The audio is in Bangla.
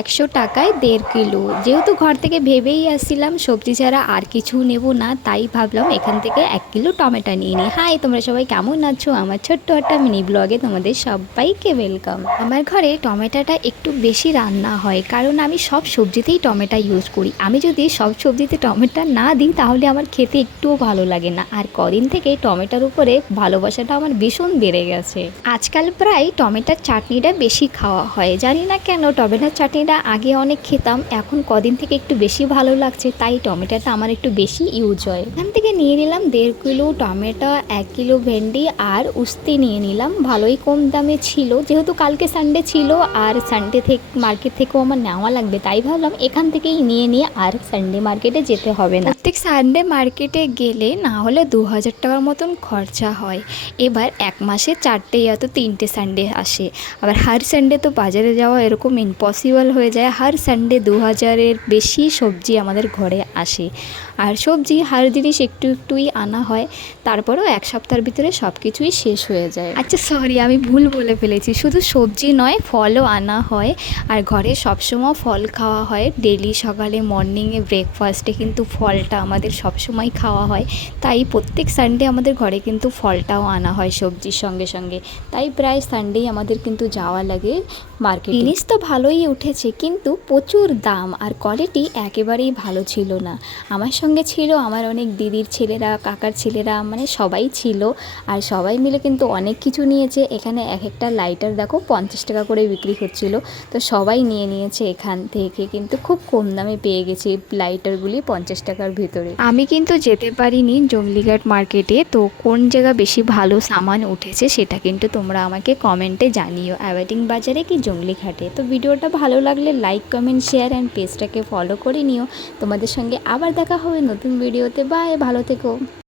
100 টাকায় 1.5 কিলো। যেহেতু ঘর থেকে ভেবেই আসছিলাম সবজি ছাড়া আর কিছু নেব না, তাই ভাবলাম এখান থেকে 1 কিলো টমেটো নিয়ে নিই। হাই, তোমরা সবাই কেমন আছো? আমার ছোট্ট একটা মিনি ব্লগে তোমাদের সবাইকে ওয়েলকাম। আমার ঘরে টমেটোটা একটু বেশি রান্না হয়, কারণ আমি সব সবজিতেই টমেটো ইউজ করি। আমি যদি সব সবজিতে টমেটো না দিই তাহলে আমার খেতে একটুও ভালো লাগে না। আর কদিন থেকে টমেটোর উপরে ভালোবাসাটা আমার ভীষণ বেড়ে গেছে। আজকাল প্রায় টমেটোর চাটনিটা বেশি খাওয়া হয়, জানি না কেন। টমেটোর চাটনিটা আগে অনেক খেতাম, এখন কদিন থেকে একটু বেশি ভালো লাগছে, তাই টমেটোটা আমার একটু বেশি ইউজ হয়। এখান থেকে নিয়ে নিলাম 1.5 কিলো টমেটো, 1 কিলো ভেন্ডি আর উস্তে নিয়ে নিলাম। ভালোই কম দামে ছিল, যেহেতু কালকে সানডে ছিল আর সানডে থেকে মার্কেট থেকেও আমার নেওয়া লাগবে, তাই ভাবলাম এখান থেকেই নিয়ে আর সানডে মার্কেটে যেতে হবে না। প্রত্যেক সানডে মার্কেটে গেলে না হলে 2000 টাকার মতন খরচা হয়। এবার এক মাসে 4টে या तो 3টে সানডে আসে, আবার হার সানডে তো বাজারে যাওয়া এরকম ইম্পসিবল হয়ে যায়। হার সানডে 2000-এর বেশি সবজি আমাদের ঘরে আসে, আর সবজি হার জিনিস একটু একটুই আনা হয়, তারপরেও এক সপ্তাহের ভিতরে সব কিছুই শেষ হয়ে যায়। আচ্ছা সরি, আমি ভুল বলে ফেলেছি, শুধু সবজি নয় ফলও আনা হয়। আর ঘরে সবসময় ফল খাওয়া হয়, ডেলি সকালে মর্নিংয়ে ব্রেকফাস্টে কিন্তু ফলটা আমাদের সবসময় খাওয়া হয়, তাই প্রত্যেক সানডে আমাদের ঘরে কিন্তু ফলটাও আনা হয় সবজির সঙ্গে সঙ্গে। তাই প্রায় সানডেই আমাদের কিন্তু যাওয়া লাগে মার্কেট। জিনিস তো ভালোই উঠেছে, কিন্তু প্রচুর দাম আর কোয়ালিটি একেবারেই ভালো ছিল না। আমার সঙ্গে ছিল আমার অনেক দিদির ছেলেরা, কাকার ছেলেরা, মানে সবাই ছিল, আর সবাই মিলে কিন্তু অনেক কিছু নিয়েছে। এখানে এক একটা লাইটার দেখো 50 টাকা করে বিক্রি হচ্ছিল, তো সবাই নিয়েছে এখান থেকে, কিন্তু খুব কম দামে পেয়ে গেছি লাইটারগুলি 50 টাকার ভিতরে। আমি কিন্তু যেতে পারিনি জঙ্গলিঘাট মার্কেটে, তো কোন জায়গা বেশি ভালো সামান উঠেছে সেটা কিন্তু তোমরা আমাকে কমেন্টে জানিও, অ্যাওয়েটিং বাজারে কি জঙ্গলিঘাটে। তো ভিডিওটা ভালো লাগলে লাইক, কমেন্ট, শেয়ার অ্যান্ড পেজটাকে ফলো করে নিও। তোমাদের সঙ্গে আবার দেখা হবে নতুন ভিডিওতে। বাই, ভালো থেকো।